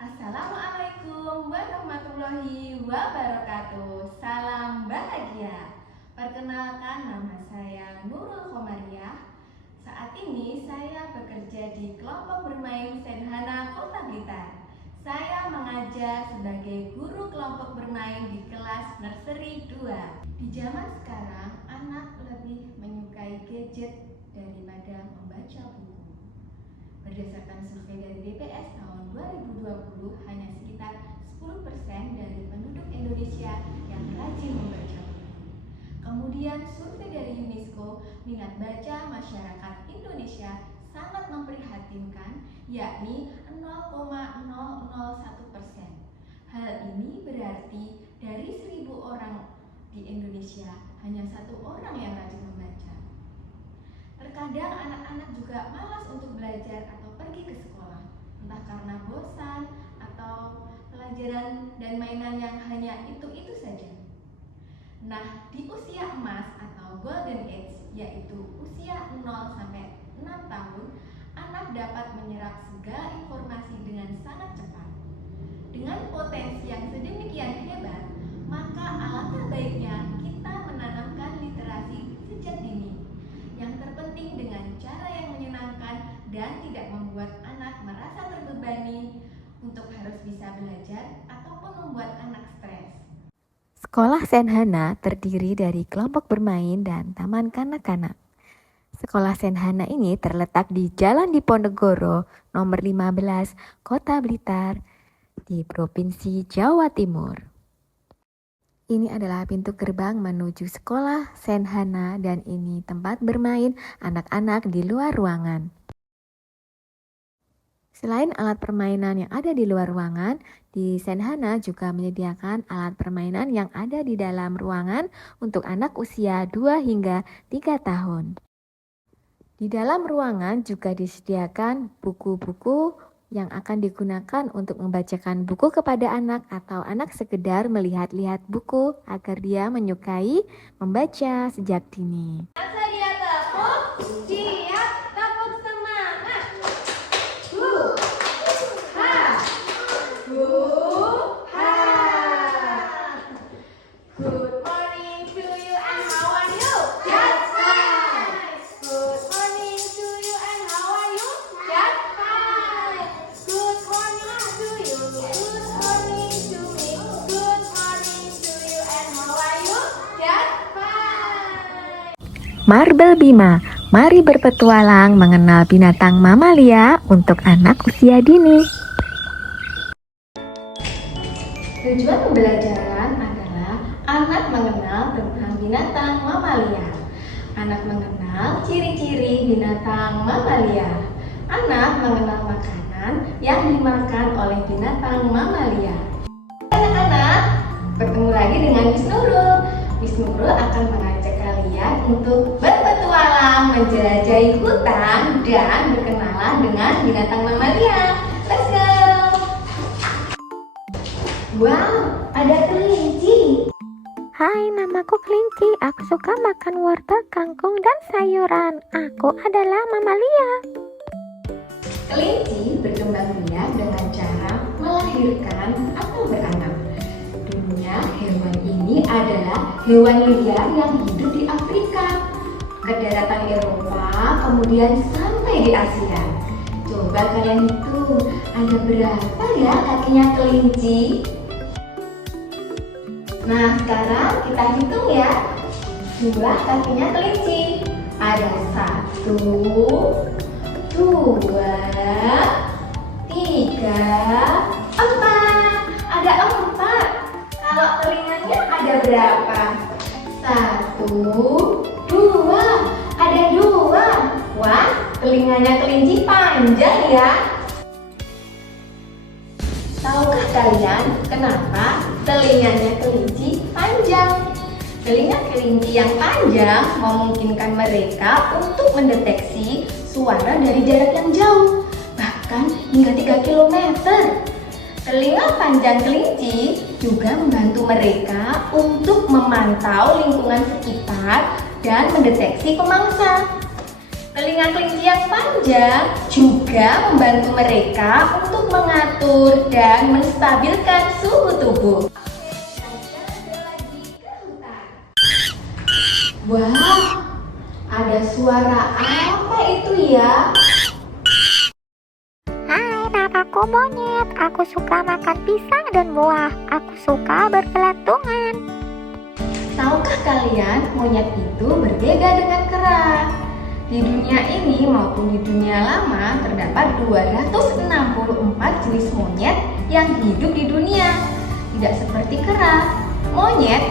Assalamualaikum warahmatullahi wabarakatuh. Salam bahagia. Perkenalkan, nama saya Nurul Komariah. Saat ini saya bekerja di kelompok bermain Senhana Kota Blitar. Saya mengajar sebagai guru kelompok bermain di kelas nursery 2. Di zaman sekarang, anak lebih menyukai gadget daripada membaca buku. Berdasarkan survei dari BPS tahun 2020, hanya sekitar 10% dari penduduk Indonesia yang rajin membaca buku. Kemudian survei dari UNESCO, minat baca masyarakat Indonesia sangat memprihatinkan, yakni 0,001%. Hal ini berarti dari 1.000 orang di Indonesia, hanya 1 orang yang rajin membaca. Terkadang anak-anak juga malas untuk belajar atau pergi ke sekolah, entah karena bosan atau pelajaran dan mainan yang hanya itu-itu saja. Nah, di usia emas atau golden age, yaitu usia 0 sampai 6 tahun, anak dapat menyerap segala informasi dengan sangat cepat. Dengan potensi yang sedemikian hebat, maka alangkah baiknya kita menanamkan literasi sejak dini. Yang terpenting dengan cara yang menyenangkan dan tidak membuat anak merasa terbebani untuk harus bisa belajar ataupun membuat anak stres. Sekolah Senhana terdiri dari kelompok bermain dan taman kanak-kanak. Sekolah Senhana ini terletak di Jalan Diponegoro, nomor 15, Kota Blitar, di Provinsi Jawa Timur. Ini adalah pintu gerbang menuju sekolah Senhana dan ini tempat bermain anak-anak di luar ruangan. Selain alat permainan yang ada di luar ruangan, di Senhana juga menyediakan alat permainan yang ada di dalam ruangan untuk anak usia 2 hingga 3 tahun. Di dalam ruangan juga disediakan buku-buku yang akan digunakan untuk membacakan buku kepada anak atau anak sekedar melihat-lihat buku agar dia menyukai membaca sejak dini. Dia tepuk, siap, tepuk semangat. Good morning to you and how are you? Just fine. Good morning to you and how are you? Just fine. Good morning to you. Good morning to me. Good morning to you and how are you? Just fine. Marble Bima, mari berpetualang mengenal binatang mamalia untuk anak usia dini. Tujuan pembelajaran adalah anak mengenal tentang binatang mamalia. Anak mengenal ciri-ciri binatang mamalia. Anak mengenal makanan yang dimakan oleh binatang mamalia. Anak-anak, bertemu lagi dengan Miss Nurul. Miss Nurul akan mengajak kalian untuk berpetualang, menjelajahi hutan, dan berkenalan dengan binatang mamalia. Let's go! Wow, ada kelinci. Hai, namaku Kelinci. Aku suka makan wortel, kangkung, dan sayuran. Aku adalah mamalia. Kelinci berkembang biak dengan cara melahirkan atau beranak. Dulunya hewan ini adalah hewan liar yang hidup di Afrika, ke daratan Eropa, kemudian sampai di Asia. Coba kalian hitung, ada berapa ya kakinya kelinci? Nah, sekarang kita hitung ya jumlah kakinya kelinci. Ada 1, 2, 3, 4. Ada 4. Kalau telinganya ada berapa? 1, 2. Ada 2. Wah, telinganya kelinci panjang ya. Tahukah kalian kenapa telinganya kelinci panjang? Telinga kelinci yang panjang memungkinkan mereka untuk mendeteksi suara dari jarak yang jauh, bahkan hingga 3 km. Telinga panjang kelinci juga membantu mereka untuk memantau lingkungan sekitar dan mendeteksi pemangsa. Telinga kelinci yang panjang juga membantu mereka untuk mengatur dan menstabilkan suhu tubuh. Wah, ada suara apa itu ya? Hai, namaku Monyet. Aku suka makan pisang dan buah. Aku suka bergelantungan. Tahukah kalian, monyet itu berbeda dengan kera? Di dunia ini maupun di dunia lama terdapat 264 jenis monyet yang hidup di dunia. Tidak seperti kera, monyet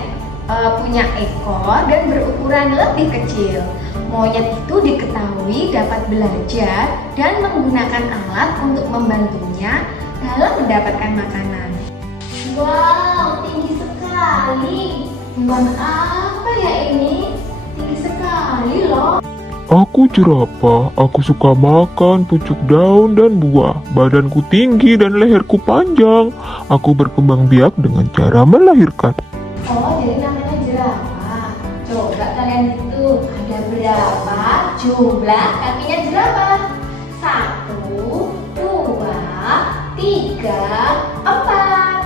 punya ekor dan berukuran lebih kecil. Monyet itu diketahui dapat belajar dan menggunakan alat untuk membantunya dalam mendapatkan makanan. Wow, tinggi sekali. Hewan apa ya ini? Tinggi sekali loh. Aku jerapah, aku suka makan pucuk daun dan buah. Badanku tinggi dan leherku panjang. Aku berkembang biak dengan cara melahirkan. Oh, jadi namanya jerapah. Coba kalian hitung, ada berapa jumlah kakinya jerapah? 1, 2, 3, 4.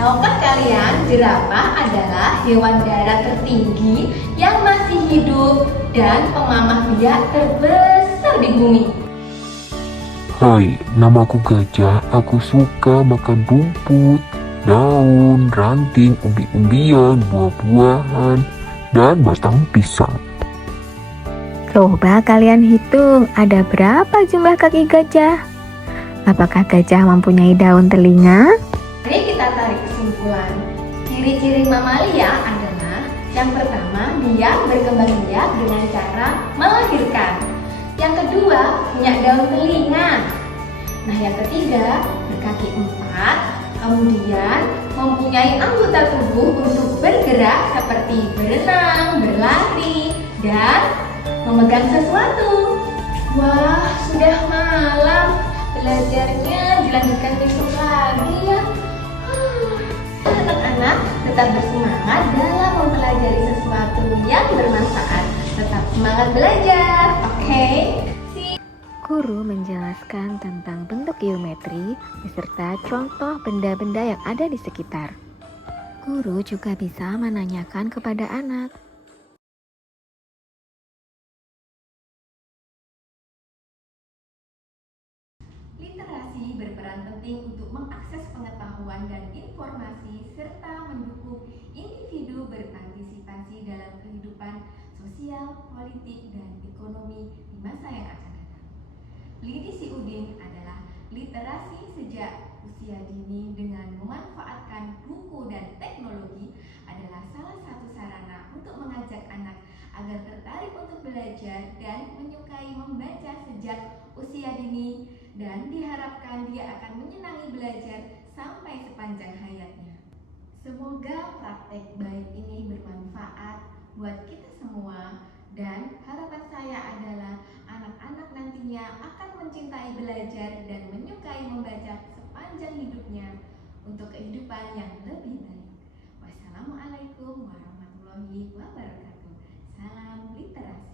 Tahukah kalian, jerapah adalah hewan darat tertinggi yang masih hidup dan pemamah biak terbesar di bumi. Hai, namaku Gajah. Aku suka makan rumput, daun, ranting, umbi-umbian, buah-buahan, dan batang pisang. Coba kalian hitung, ada berapa jumlah kaki gajah? Apakah gajah mempunyai daun telinga? Mari kita tarik kesimpulan. Ciri-ciri mamalia adalah yang pertama, dia berkembang biak dengan cara melahirkan. Yang kedua, punya daun telinga. Nah, yang ketiga, berkaki 4. Kemudian, mempunyai anggota tubuh untuk bergerak seperti berenang, berlari, dan memegang sesuatu. Wah, sudah malam. Belajarnya dilanjutkan besok lagi ya. Anak-anak tetap bersemangat dalam mempelajari sesuatu yang bermanfaat. Tetap semangat belajar, oke? Guru menjelaskan tentang bentuk geometri beserta contoh benda-benda yang ada di sekitar. Guru juga bisa menanyakan kepada anak. Literasi berperan penting untuk mengakses pengetahuan dan informasi serta mendukung individu berpartisipasi dalam kehidupan sosial, politik, dan ekonomi di masa yang akan datang. Lidi Si Udin adalah literasi sejak usia dini dengan memanfaatkan buku dan teknologi adalah salah satu sarana untuk mengajak anak agar tertarik untuk belajar dan menyukai membaca sejak usia dini, dan diharapkan dia akan menyenangi belajar sampai sepanjang hayatnya. Semoga praktek baik ini bermanfaat buat kita semua, dan harapan saya adalah anak-anak nantinya akan mencintai belajar dan menyukai membaca sepanjang hidupnya untuk kehidupan yang lebih baik. Wassalamualaikum warahmatullahi wabarakatuh. Salam literasi.